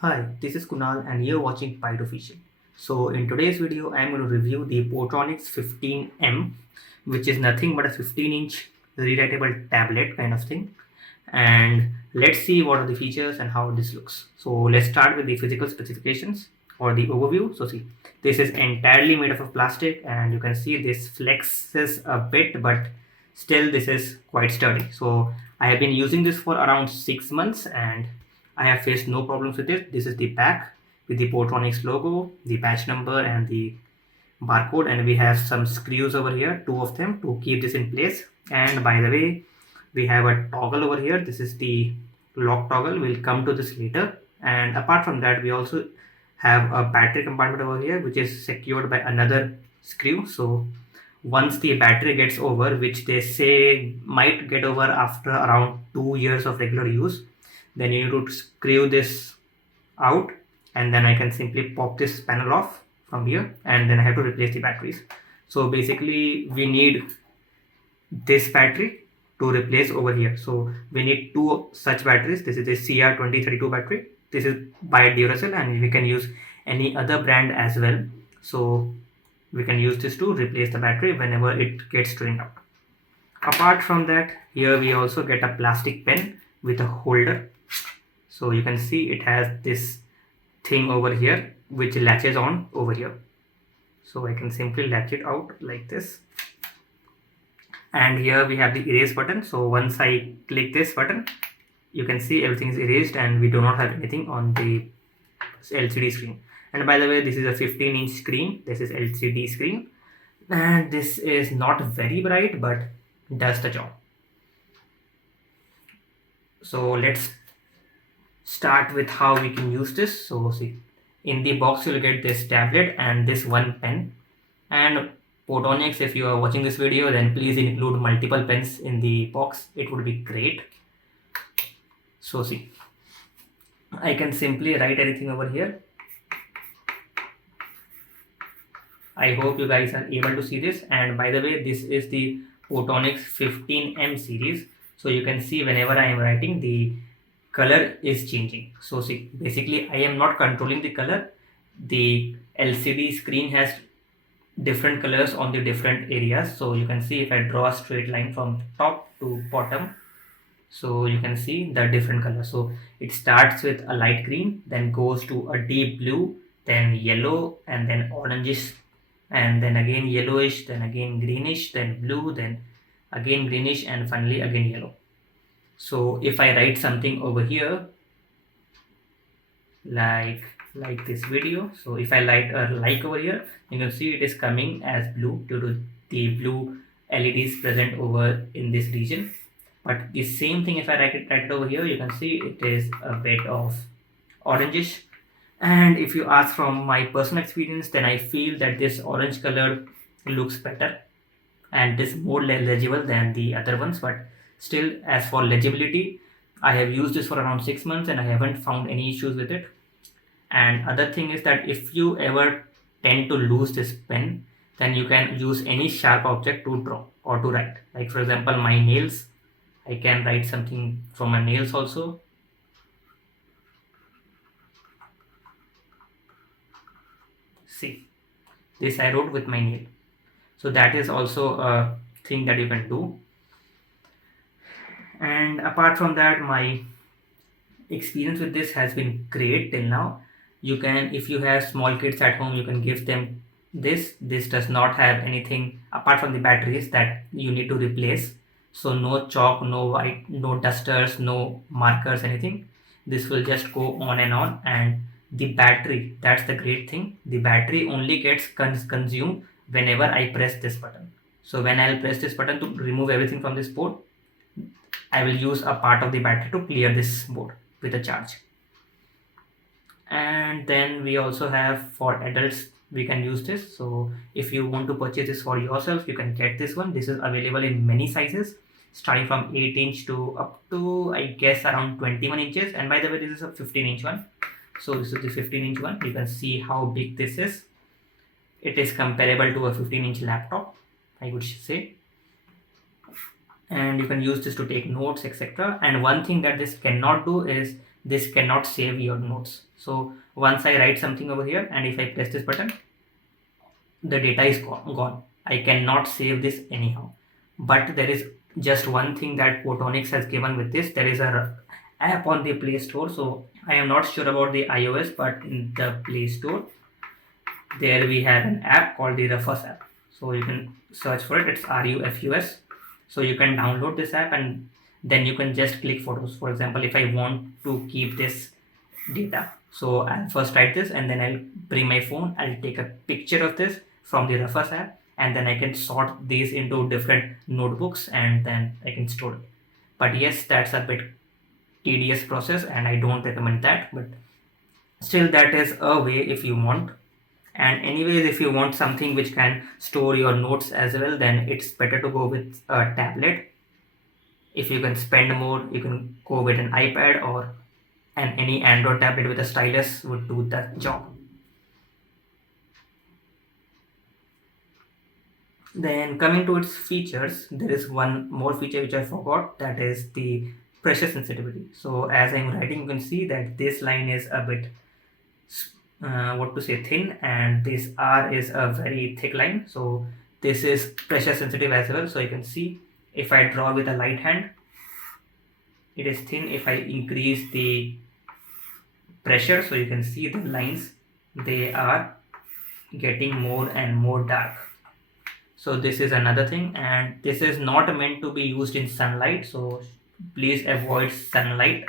Hi, this is Kunal and you're watching Pyte Official. So in today's video, I'm going to review the Portronics 15M, which is nothing but a 15-inch rewritable tablet kind of thing. And let's see what are the features and how this looks. So let's start with the physical specifications or the overview. So see, this is entirely made of plastic and you can see this flexes a bit, but still this is quite sturdy. So I have been using this for around 6 months and I have faced no problems with it. This is the back with the Portronics logo, the patch number and the barcode, and we have some screws over here, two of them, to keep this in place. And by the way, we have a toggle over here. This is the lock toggle. We'll come to this later. And apart from that, we also have a battery compartment over here, which is secured by another screw. So once the battery gets over, which they say might get over after around 2 years of regular use, then you need to screw this out, and then I can simply pop this panel off from here, and then I have to replace the batteries. So basically we need this battery to replace over here. So we need two such batteries. This is the CR2032 battery. This is by Duracell and we can use any other brand as well. So we can use this to replace the battery whenever it gets drained out. Apart from that, here we also get a plastic pen with a holder. So you can see it has this thing over here which latches on over here. So I can simply latch it out like this. And here we have the erase button. So once I click this button, you can see everything is erased and we do not have anything on the LCD screen. And by the way, this is a 15-inch screen. This is LCD screen. And this is not very bright, but does the job. So let's start with how we can use this. So see, in the box you'll get this tablet and this one pen. And Portronics, if you are watching this video, then please include multiple pens in the box. It would be great. So see, I can simply write anything over here. I hope you guys are able to see this. And by the way, this is the Portronics 15M series. So you can see whenever I am writing, the color is changing. So see, basically I am not controlling the color. The LCD screen has different colors on the different areas. So you can see if I draw a straight line from top to bottom, so you can see the different colors. So it starts with a light green, then goes to a deep blue, then yellow, and then orangish, and then again yellowish, then again greenish, then blue, then again greenish, and finally again yellow. So if I write something over here like this video, so if I write a like over here, you can see it is coming as blue due to the blue LEDs present over in this region. But the same thing, if I write it over here, you can see it is a bit of orangish. And if you ask from my personal experience, then I feel that this orange color looks better and is more legible than the other ones. But still, as for legibility, I have used this for around 6 months and I haven't found any issues with it. And other thing is that if you ever tend to lose this pen, then you can use any sharp object to draw or to write. Like for example, my nails, I can write something from my nails also. See, this I wrote with my nail. So that is also a thing that you can do. And apart from that, my experience with this has been great till now. You can, if you have small kids at home, you can give them this. This does not have anything apart from the batteries that you need to replace. So no chalk, no white, no dusters, no markers, anything. This will just go on. And the battery, that's the great thing, the battery only gets consumed whenever I press this button. So when I'll press this button to remove everything from this board, I will use a part of the battery to clear this board with a charge. And then we also have, for adults, we can use this. So if you want to purchase this for yourself, you can get this one. This is available in many sizes, starting from 8-inch to up to, I guess, around 21 inches. And by the way, this is a 15-inch one. So this is the 15-inch one. You can see how big this is. It is comparable to a 15-inch laptop, I would say. And you can use this to take notes, etc. And one thing that this cannot do is this cannot save your notes. So once I write something over here and if I press this button, the data is gone. I cannot save this anyhow. But there is just one thing that Portronics has given with this. There is a app on the Play Store. So I am not sure about the iOS, but in the Play Store, there we have an app called the Ruffus app. So you can search for it. It's RUFUS. So you can download this app and then you can just click photos. For example, if I want to keep this data, so I'll first write this and then I'll bring my phone. I'll take a picture of this from the Ruffus app, and then I can sort these into different notebooks and then I can store it. But yes, that's a bit tedious process and I don't recommend that, but still that is a way if you want. And anyways, if you want something which can store your notes as well, then it's better to go with a tablet. If you can spend more, you can go with an iPad, or any Android tablet with a stylus would do that job. Then coming to its features, there is one more feature which I forgot, that is the pressure sensitivity. So as I'm writing, you can see that this line is a bit thin, and this R is a very thick line. So this is pressure sensitive as well. So you can see if I draw with a light hand, it is thin. If I increase the pressure, so you can see the lines, they are getting more and more dark. So this is another thing, and this is not meant to be used in sunlight, so please avoid sunlight,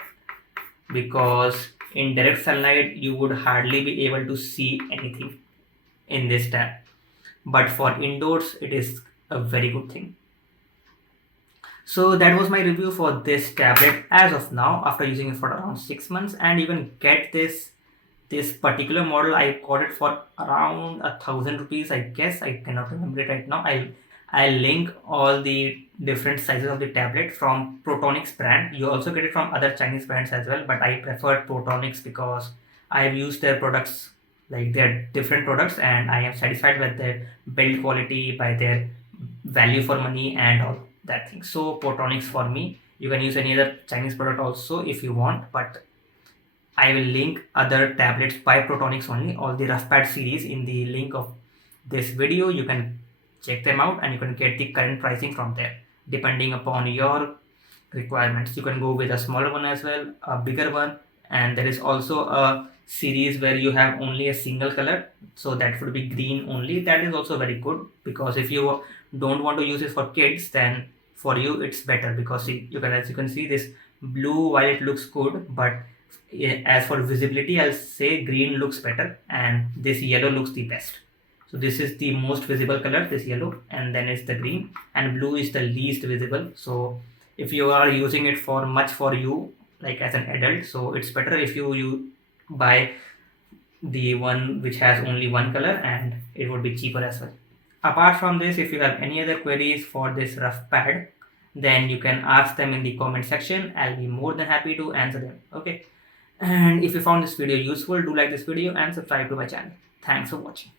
because in direct sunlight you would hardly be able to see anything in this tab, but for indoors it is a very good thing. So that was my review for this tablet as of now, after using it for around 6 months. And you can get this particular model, I got it for around 1,000 rupees, I guess. I cannot remember it right now. I'll link all the different sizes of the tablet from Portronics brand. You also get it from other Chinese brands as well, but I preferred Portronics because I've used their products, like their different products, and I am satisfied with their build quality, by their value for money and all that thing. So Portronics for me. You can use any other Chinese product also if you want, but I will link other tablets by Portronics only, all the Ruffpad series, in the link of this video. You can check them out and you can get the current pricing from there depending upon your requirements. You can go with a smaller one as well, a bigger one, and there is also a series where you have only a single color, so that would be green only. That is also very good, because if you don't want to use it for kids, then for you it's better, because as you can see, this blue, while it looks good, but as for visibility, I'll say green looks better and this yellow looks the best. So this is the most visible color, this yellow, and then it's the green, and blue is the least visible. So if you are using it for you, like as an adult, so it's better if you buy the one which has only one color, and it would be cheaper as well. Apart from this, if you have any other queries for this Ruffpad, then you can ask them in the comment section. I'll be more than happy to answer them. Okay. And if you found this video useful, do like this video and subscribe to my channel. Thanks for watching.